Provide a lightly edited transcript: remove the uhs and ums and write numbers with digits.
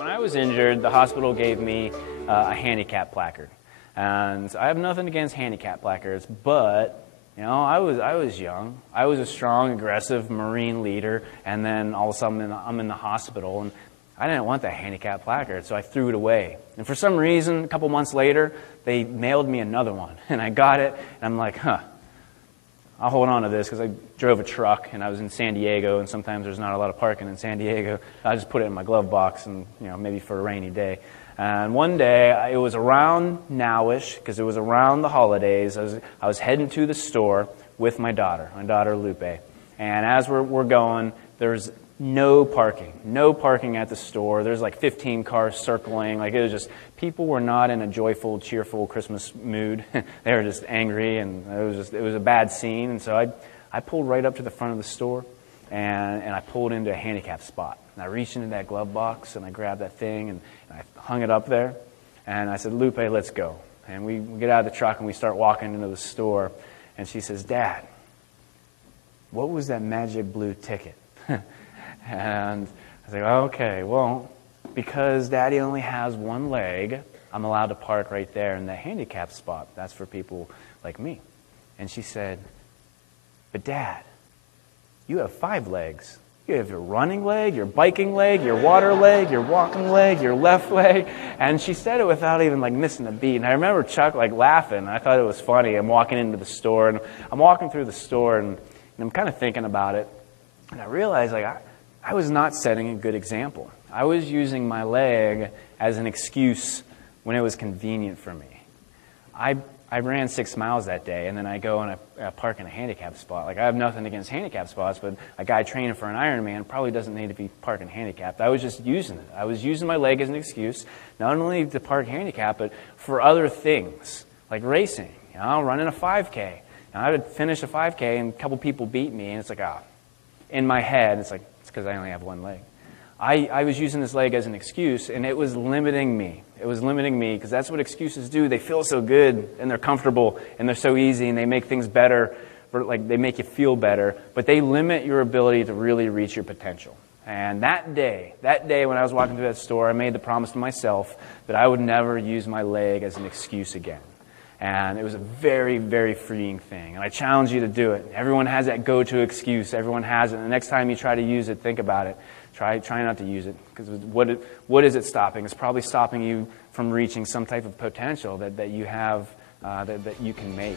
When I was injured, the hospital gave me a handicap placard. And I have nothing against handicap placards, but you know, I was young. I was a strong, aggressive Marine leader, and then all of a sudden I'm in the hospital, and I didn't want that handicap placard, so I threw it away. And for some reason, a couple months later, they mailed me another one, and I got it, and I'm like, I'll hold on to this because I drove a truck and I was in San Diego, and sometimes there's not a lot of parking in San Diego. I just put it in my glove box, and maybe for a rainy day. And one day, it was around nowish because it was around the holidays. I was heading to the store with my daughter Lupe. And as we're going, there's no parking at the store. There's like 15 cars circling. Like, it was just, people were not in a joyful, cheerful Christmas mood. They were just angry, and it was a bad scene. And so I pulled right up to the front of the store, and I pulled into a handicap spot. And I reached into that glove box, and I grabbed that thing, and I hung it up there. And I said, Lupe, let's go. And we get out of the truck, and we start walking into the store. And she says, Dad, what was that magic blue ticket? And I was like, okay, well, because Daddy only has one leg, I'm allowed to park right there in the handicap spot. That's for people like me. And she said, but Dad, you have 5 legs. You have your running leg, your biking leg, your water leg, your walking leg, your left leg. And she said it without even missing a beat. And I remember Chuck laughing. I thought it was funny. I'm walking into the store, and I'm walking through the store, and I'm kind of thinking about it. And I realized I was not setting a good example. I was using my leg as an excuse when it was convenient for me. I ran 6 miles that day, and then I go and I park in a handicap spot. I have nothing against handicap spots, but a guy training for an Ironman probably doesn't need to be parking handicapped. I was just using it. I was using my leg as an excuse, not only to park handicapped, but for other things, like racing, running a 5K. I would finish a 5K, and a couple people beat me, and it's like, in my head, it's because I only have one leg. I was using this leg as an excuse, and it was limiting me. It was limiting me because that's what excuses do. They feel so good, and they're comfortable, and they're so easy, and they make things better. They make you feel better, but they limit your ability to really reach your potential. And that day when I was walking through that store, I made the promise to myself that I would never use my leg as an excuse again. And it was a very, very freeing thing. And I challenge you to do it. Everyone has that go-to excuse. Everyone has it. And the next time you try to use it, think about it. Try not to use it. Because what is it stopping? It's probably stopping you from reaching some type of potential that you have, that you can make.